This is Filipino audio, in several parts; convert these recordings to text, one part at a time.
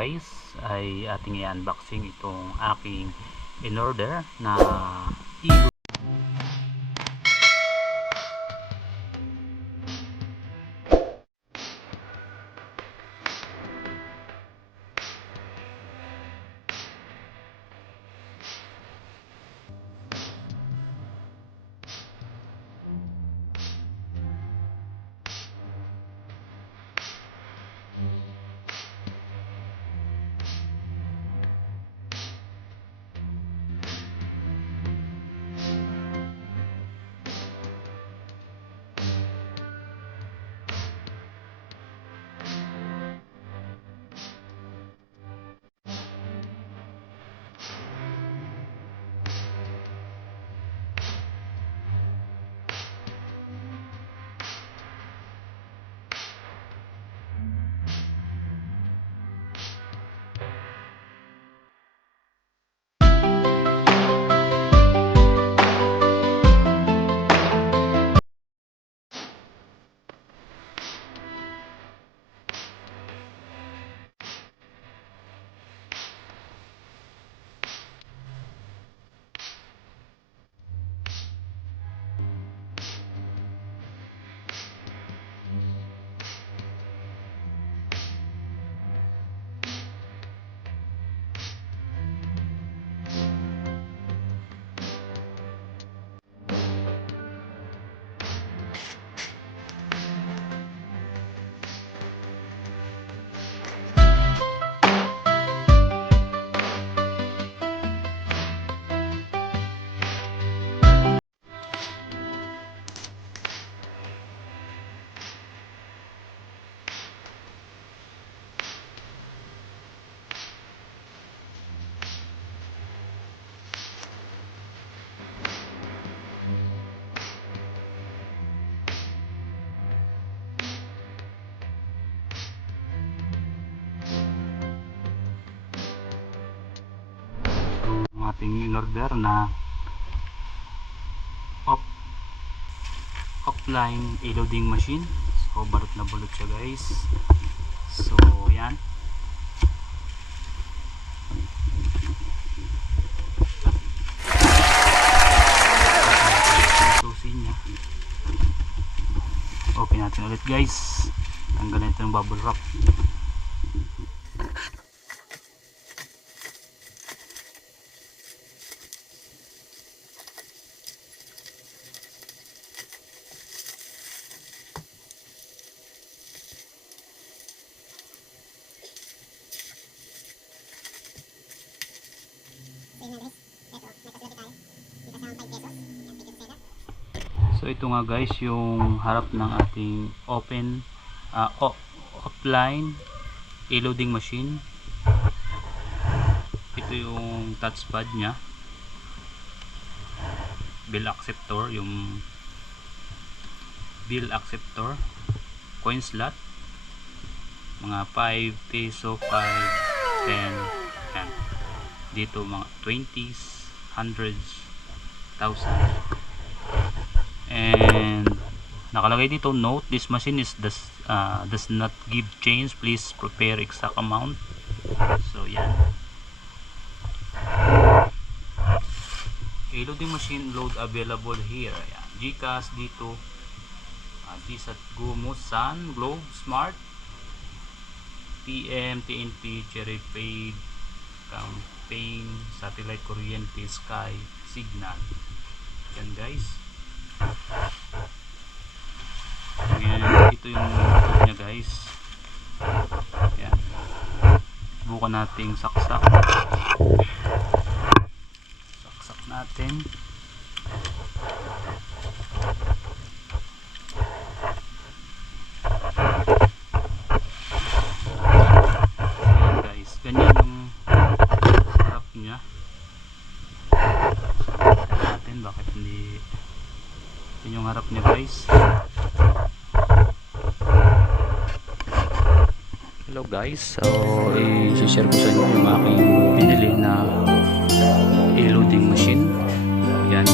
guys ay ating i-unboxing itong aking in-order na ating in-order na offline e-loading machine. So balot na balot siya guys. So yan, susi niya. Open natin ulit guys, tanggalin ito yung bubble wrap. So ito nga guys yung harap ng ating offline e-loading machine. Ito yung touchpad nya, bill acceptor, yung bill acceptor, coin slot, mga 5 peso, 5, 10, yan. Dito mga 20s, 100s, 1000. And nakalagay dito, note, this machine does not give change, please prepare exact amount. So yan, e-loading machine load available here. Ayan. GCash dito, GSAT, Gumo, Sun, Globe, Smart, PM, TNT, Cherry Paid, Campaign, Satellite, Kuryente, Sky, Signal. Yan guys. Ayan, ito yung code nya guys. Ayan. Bukan nating saksak. Saksak natin. Ayan guys, ganyan yung harap nya. Saksak natin, bakit hindi. Yun yung harap niya guys. Hello guys, so i-share ko sa inyo yung aking binili na e-loading machine. Yan.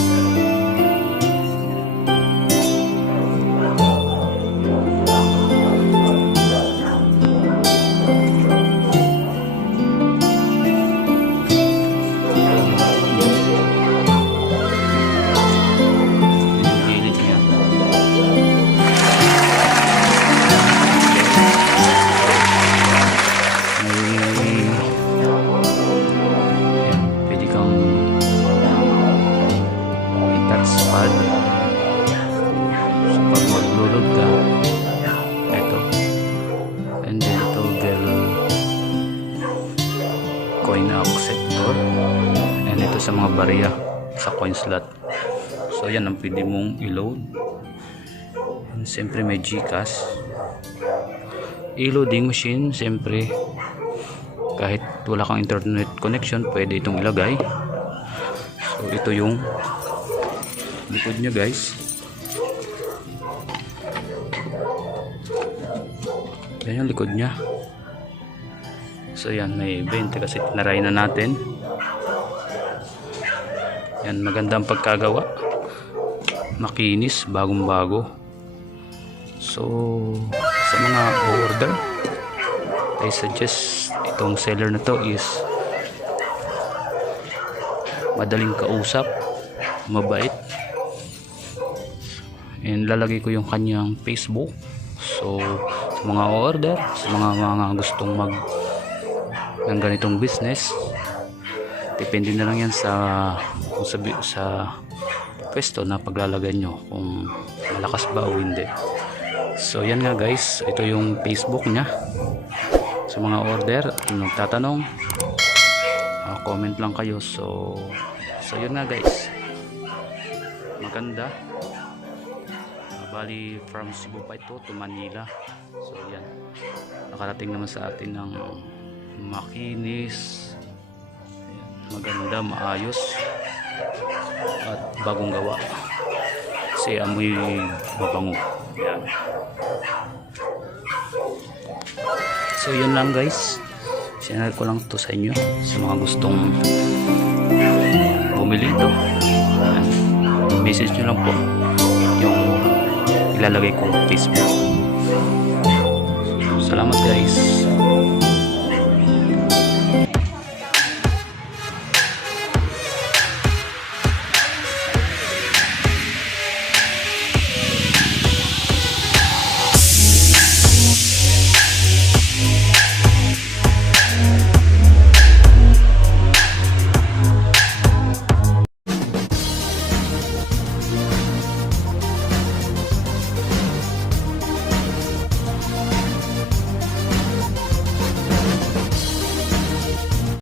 coin acceptor. And ito sa mga barya sa coin slot. So yan ang pwede mong i-load. And siyempre may GCash. E-loading machine, siyempre kahit wala kang internet connection pwede itong ilagay. So ito yung likod nya guys. Yan yung likod nya. So yan, may 20 kasi tinaray na natin. Yan, magandang pagkagawa, makinis, bagong bago. So sa mga order, I suggest itong seller na to is madaling kausap, mabait, and lalagay ko yung kanyang Facebook. So sa mga order, sa mga gustong mag ng ganitong business, depende na lang yan sa pwesto na paglalagay nyo kung malakas ba o hindi. So yan nga guys, ito yung Facebook nya. Sa mga order at nagtatanong, comment lang kayo. So yun nga guys, maganda. Bali from Cebu pa ito to Manila. So yan, nakarating naman sa atin ng makinis, maganda, maayos at bagong gawa. Kasi amoy mabango. Yan. So yun lang guys, sinare ko lang to sa inyo sa mga gustong bumili ito. Message nyo lang po yung ilalagay kong Facebook. Salamat guys.